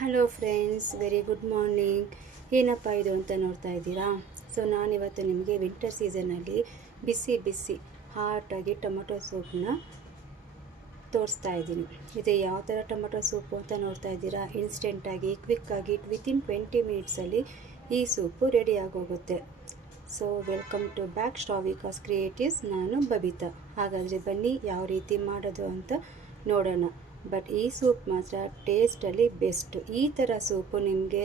Hello friends, very good morning. ಏನಪ್ಪ ಇದು ಅಂತ ನೋಡ್ತಾ ಇದ್ದೀರಾ? ಸೊ ನಾನಿವತ್ತು ನಿಮಗೆ ವಿಂಟರ್ ಸೀಸನಲ್ಲಿ ಬಿಸಿ ಬಿಸಿ ಹಾಟಾಗಿ ಟೊಮೊಟೊ ಸೂಪನ್ನ ತೋರಿಸ್ತಾ ಇದ್ದೀನಿ. ಇದು ಯಾವ ಥರ ಟೊಮೊಟೊ ಸೂಪು ಅಂತ ನೋಡ್ತಾ ಇದ್ದೀರಾ? ಇನ್ಸ್ಟೆಂಟಾಗಿ ಕ್ವಿಕ್ಕಾಗಿ ವಿತಿನ್ 20 ಮಿನಿಟ್ಸಲ್ಲಿ ಈ ಸೂಪು ರೆಡಿ ಆಗೋಗುತ್ತೆ. So welcome to back Shravika's creatives. ನಾನು ಬಬಿತಾ. ಹಾಗಾದರೆ ಬನ್ನಿ ಯಾವ ರೀತಿ ಮಾಡೋದು ಅಂತ ನೋಡೋಣ. ಬಟ್ ಈ ಸೂಪ್ ಮಾತ್ರ ಟೇಸ್ಟಲ್ಲಿ ಬೆಸ್ಟ್. ಈ ಥರ ಸೂಪು ನಿಮಗೆ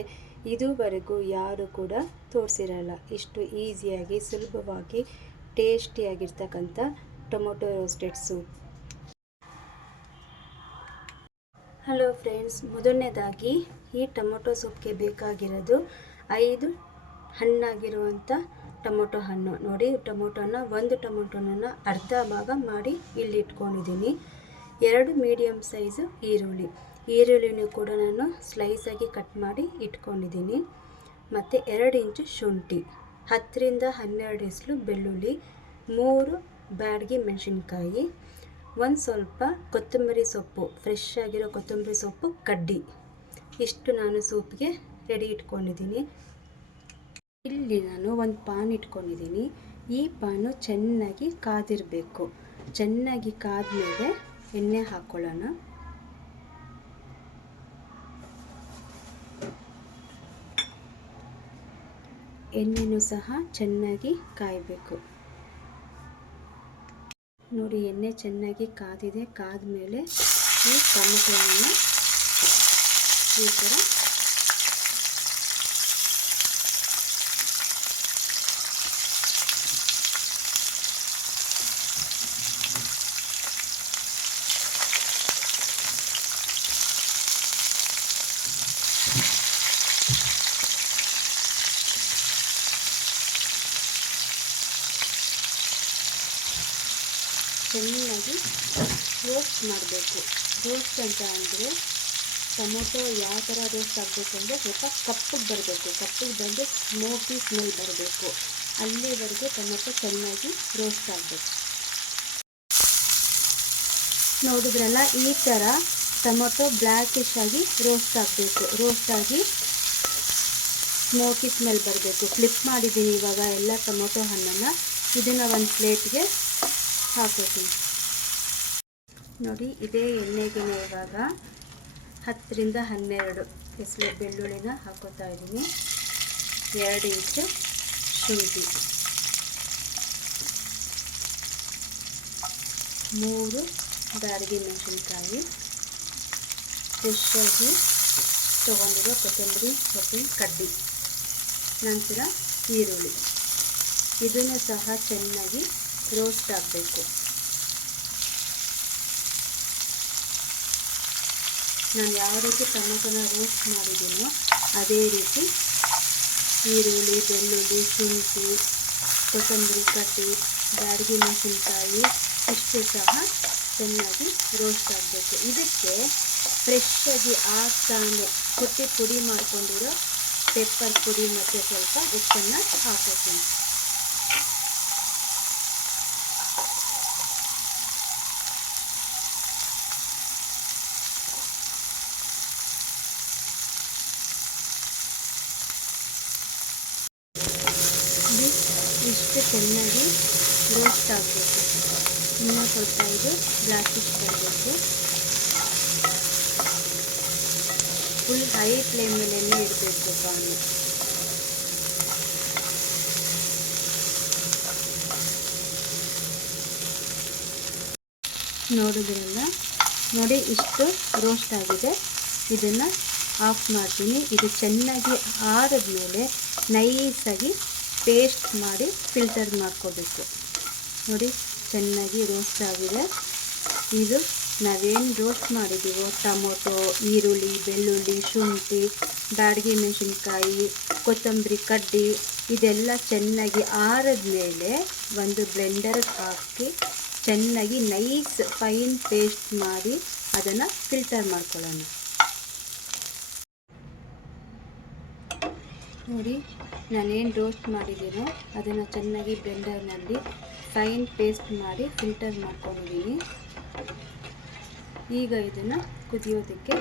ಇದುವರೆಗೂ ಯಾರು ಕೂಡ ತೋರಿಸಿರಲ್ಲ. ಇಷ್ಟು ಈಸಿಯಾಗಿ ಸುಲಭವಾಗಿ ಟೇಸ್ಟಿಯಾಗಿರ್ತಕ್ಕಂಥ tomato roasted soup. Hello friends, ಮೊದಲನೇದಾಗಿ ಈ ಟೊಮೊಟೊ ಸೂಪ್ಗೆ ಬೇಕಾಗಿರೋದು 5 ಹಣ್ಣಾಗಿರುವಂಥ ಟೊಮೊಟೊ ಹಣ್ಣು. ನೋಡಿ, ಒಂದು ಟೊಮೊಟೊನ ಅರ್ಧ ಭಾಗ ಮಾಡಿ ಇಲ್ಲಿ ಇಟ್ಕೊಂಡಿದ್ದೀನಿ. 2 ಮೀಡಿಯಮ್ ಸೈಜು ಈರುಳ್ಳಿನೂ ಕೂಡ ನಾನು ಸ್ಲೈಸಾಗಿ ಕಟ್ ಮಾಡಿ ಇಟ್ಕೊಂಡಿದ್ದೀನಿ. ಮತ್ತು 2 ಇಂಚು ಶುಂಠಿ, 10 ರಿಂದ 12 ಎಸಳು ಬೆಳ್ಳುಳ್ಳಿ, 3 ಬ್ಯಾಡಗಿ ಮೆಣಸಿನ್ಕಾಯಿ, ಒಂದು ಸ್ವಲ್ಪ ಕೊತ್ತಂಬರಿ ಸೊಪ್ಪು, ಫ್ರೆಶ್ ಆಗಿರೋ ಕೊತ್ತಂಬರಿ ಸೊಪ್ಪು ಕಡ್ಡಿ. ಇಷ್ಟು ನಾನು ಸೂಪ್ಗೆ ರೆಡಿ ಇಟ್ಕೊಂಡಿದ್ದೀನಿ. ಇಲ್ಲಿ ನಾನು ಒಂದು ಪಾನ್ ಇಟ್ಕೊಂಡಿದ್ದೀನಿ. ಈ ಪಾನು ಚೆನ್ನಾಗಿ ಕಾದಿರಬೇಕು. ಚೆನ್ನಾಗಿ ಕಾದ್ಮೇಲೆ ಎಣ್ಣೆ ಹಾಕ್ಕೊಳ್ಳೋಣ. ಎಣ್ಣೆನೂ ಸಹ ಚೆನ್ನಾಗಿ ಕಾಯಬೇಕು. ನೋಡಿ, ಎಣ್ಣೆ ಚೆನ್ನಾಗಿ ಕಾದಿದೆ. ಕಾದ್ಮೇಲೆ ಈ ಟೊಮೆಟೊನ ಈ ಥರ ಚೆನ್ನಾಗಿ ರೋಸ್ಟ್ ಮಾಡಬೇಕು. ರೋಸ್ಟ್ ಅಂತ ಅಂದರೆ ಟೊಮೊಟೊ ಯಾವ ಥರ ರೋಸ್ಟ್ ಆಗಬೇಕು ಅಂದರೆ ಸ್ವಲ್ಪ ಕಪ್ಪಗೆ ಬರಬೇಕು. ಕಪ್ಪಗೆ ಬಂದು ಸ್ಮೋಕಿ ಸ್ಮೆಲ್ ಬರಬೇಕು. ಅಲ್ಲಿವರೆಗೂ ಟೊಮೊಟೊ ಚೆನ್ನಾಗಿ ರೋಸ್ಟ್ ಆಗಬೇಕು. ನೋಡಿದ್ರಲ್ಲ, ಈ ಥರ ಟೊಮೊಟೊ ಬ್ಲ್ಯಾಕಿಶ್ ಆಗಿ ರೋಸ್ಟ್ ಆಗಬೇಕು. ರೋಸ್ಟ್ ಆಗಿ ಸ್ಮೋಕಿ ಸ್ಮೆಲ್ ಬರಬೇಕು. ಫ್ಲಿಪ್ ಮಾಡಿದ್ದೀನಿ ಇವಾಗ ಎಲ್ಲ ಟೊಮೊಟೊ ಹಣ್ಣನ್ನು. ಇದನ್ನು ಒಂದು ಪ್ಲೇಟ್ಗೆ ಹಾಕೋತೀನಿ. ನೋಡಿ, ಇದೇ ಎಣ್ಣೆಗೆ ಇವಾಗ 10 ರಿಂದ 12 ಎಸಳು ಬೆಳ್ಳುಳ್ಳಿನ ಹಾಕೋತಾ ಇದ್ದೀನಿ. 2 ಇಂಚು ಶುಂಠಿ, 3 ಬ್ಯಾಡಗಿ ಮೆಣಸಿನ್ಕಾಯಿ, ಫ್ರೆಶ್ ಆಗಿ ತೊಗೊಂಡಿರೋ ಕೊತ್ತಂಬರಿ ಸೊಪ್ಪಿನ ಕಡ್ಡಿ, ನಂತರ ಈರುಳ್ಳಿ. ಇದನ್ನು ಸಹ ಚೆನ್ನಾಗಿ ರೋಸ್ಟ್ ಆಗಬೇಕು. ನಾನು ಯಾವ ರೀತಿ ಟೊಮೊಟೊನ ರೋಸ್ಟ್ ಮಾಡಿದ್ದೀನೋ ಅದೇ ರೀತಿ ಈರುಳ್ಳಿ, ಬೆಳ್ಳುಳ್ಳಿ, ಶುಂಠಿ, ಕೊತ್ತಂಬರಿ ಕಡ್ಡಿ, ಬ್ಯಾಡಗಿ ಮೆಣಸಿನ್ಕಾಯಿ ಇಷ್ಟು ಸಹ ಚೆನ್ನಾಗಿ ರೋಸ್ಟ್ ಆಗಬೇಕು. ಇದಕ್ಕೆ ಫ್ರೆಶ್ಶಾಗಿ ಆಗ್ತಾನೆ ಪುಡಿ ಮಾಡ್ಕೊಂಡಿರೋ ಪೆಪ್ಪರ್ ಪುಡಿ ಮತ್ತು ಸ್ವಲ್ಪ ಉಪ್ಪನ್ನು ಹಾಕೋತೀನಿ. ಇಷ್ಟು ಚೆನ್ನಾಗಿ ರೋಸ್ಟ್ ಆಗಬೇಕು. ಇನ್ನೂ ಸ್ವಲ್ಪ ಇದು ಬ್ಲ್ಯಾಕಿಶ್ ಬರಬೇಕು. ಫುಲ್ ಹೈ ಫ್ಲೇಮ್ ಮೇಲೆ ಇಡಬೇಕು ಪಾನು. ನೋಡಿದ್ರಲ್ಲ, ನೋಡಿ ಇಷ್ಟು ರೋಸ್ಟ್ ಆಗಿದೆ. ಇದನ್ನು ಆಫ್ ಮಾಡ್ತೀನಿ. ಇದು ಚೆನ್ನಾಗಿ ಆರಿದ್ಮೇಲೆ ನೈಸಾಗಿ ಪೇಸ್ಟ್ ಮಾಡಿ ಫಿಲ್ಟರ್ ಮಾಡ್ಕೋಬೇಕು. ನೋಡಿ, ಚೆನ್ನಾಗಿ ರೋಸ್ಟ್ ಆಗಿದೆ. ಇದು ನಾವೇನು ರೋಸ್ಟ್ ಮಾಡಿದ್ದೀವೋ ಟೊಮೊಟೊ, ಈರುಳ್ಳಿ, ಬೆಳ್ಳುಳ್ಳಿ, ಶುಂಠಿ, ಬ್ಯಾಡಗಿ ಮೆಣಸಿನ್ಕಾಯಿ, ಕೊತ್ತಂಬರಿ ಕಡ್ಡಿ ಇದೆಲ್ಲ ಚೆನ್ನಾಗಿ ಆರಿದ್ಮೇಲೆ ಒಂದು ಬ್ಲೆಂಡರ್ಗೆ ಹಾಕಿ ಚೆನ್ನಾಗಿ ನೈಸ್ ಫೈನ್ ಪೇಸ್ಟ್ ಮಾಡಿ ಅದನ್ನು ಫಿಲ್ಟರ್ ಮಾಡ್ಕೊಳ್ಳೋಣ. ನೋಡಿ, ನಾನೇನು ರೋಸ್ಟ್ ಮಾಡಿದ್ದೀನೋ ಅದನ್ನು ಚೆನ್ನಾಗಿ ಬ್ಲೆಂಡರ್ನಲ್ಲಿ ಫೈನ್ ಪೇಸ್ಟ್ ಮಾಡಿ ಫಿಲ್ಟರ್ ಮಾಡ್ಕೊಂಡಿದ್ದೀನಿ. ಈಗ ಇದನ್ನು ಕುದಿಯೋದಕ್ಕೆ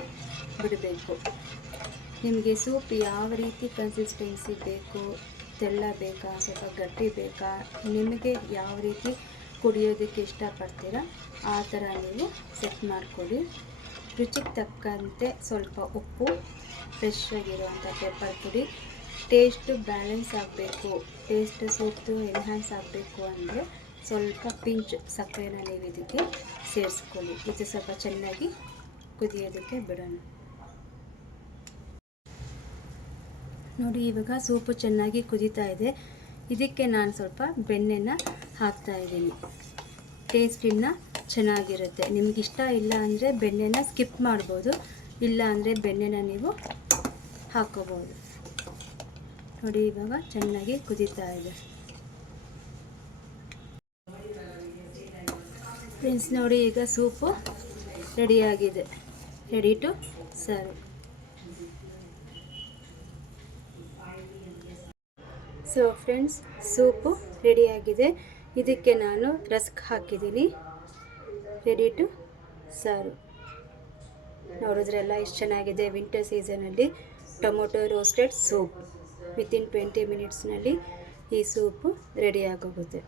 ಬಿಡಬೇಕು. ನಿಮಗೆ ಸೂಪ್ ಯಾವ ರೀತಿ ಕನ್ಸಿಸ್ಟೆನ್ಸಿ ಬೇಕು, ತೆಳ್ಳ ಬೇಕಾ, ಸ್ವಲ್ಪ ಗಟ್ಟಿ ಬೇಕಾ, ನಿಮಗೆ ಯಾವ ರೀತಿ ಕುಡಿಯೋದಕ್ಕೆ ಇಷ್ಟಪಡ್ತೀರಾ ಆ ಥರ ನೀವು ಸೆಟ್ ಮಾಡಿಕೊಳ್ಳಿ. ರುಚಿಗೆ ತಕ್ಕಂತೆ ಸ್ವಲ್ಪ ಉಪ್ಪು, ಫ್ರೆಶ್ ಆಗಿರುವಂಥ ಪೆಪ್ಪರ್ ಪುಡಿ. ಟೇಸ್ಟು ಬ್ಯಾಲೆನ್ಸ್ ಆಗಬೇಕು, ಟೇಸ್ಟ್ ಸೂಪ್ದು ಎನ್ಹಾನ್ಸ್ ಆಗಬೇಕು ಅಂದರೆ ಸ್ವಲ್ಪ ಪಿಂಚ್ ಸಕ್ಕರೆನ ನೀವು ಇದಕ್ಕೆ ಸೇರಿಸ್ಕೊಳ್ಳಿ. ಇದು ಸ್ವಲ್ಪ ಚೆನ್ನಾಗಿ ಕುದಿಯೋದಕ್ಕೆ ಬಿಡೋಣ. ನೋಡಿ, ಇವಾಗ ಸೂಪು ಚೆನ್ನಾಗಿ ಕುದೀತಾ ಇದೆ. ಇದಕ್ಕೆ ನಾನು ಸ್ವಲ್ಪ ಬೆಣ್ಣೆನ ಹಾಕ್ತಾಯಿದ್ದೀನಿ. ಟೇಸ್ಟ್ ಇನ್ನೂ ಚೆನ್ನಾಗಿರುತ್ತೆ. ನಿಮಗಿಷ್ಟ ಇಲ್ಲ ಅಂದರೆ ಬೆಣ್ಣೆನ ಸ್ಕಿಪ್ ಮಾಡ್ಬೋದು, ಇಲ್ಲ ಅಂದರೆ ಬೆಣ್ಣೆನ ನೀವು ಹಾಕ್ಕೋಬೋದು. ನೋಡಿ, ಇವಾಗ ಚೆನ್ನಾಗಿ ಕುದೀತಾ ಇದೆ. ಫ್ರೆಂಡ್ಸ್ ನೋಡಿ, ಈಗ ಸೂಪು ರೆಡಿಯಾಗಿದೆ. Ready to serve. So friends, soup ರೆಡಿಯಾಗಿದೆ. ಇದಕ್ಕೆ ನಾನು ರಸ್ಕ್ ಹಾಕಿದ್ದೀನಿ. Ready to serve. ನೋಡಿದ್ರೆಲ್ಲ ಎಷ್ಟು ಚೆನ್ನಾಗಿದೆ. ವಿಂಟರ್ ಸೀಸನಲ್ಲಿ ಟೊಮೊಟೊ ರೋಸ್ಟೆಡ್ ಸೂಪ್ ವಿತಿನ್ 20 ಮಿನಿಟ್ಸ್ನಲ್ಲಿ ಈ ಸೂಪು ರೆಡಿಯಾಗೋಗುತ್ತೆ.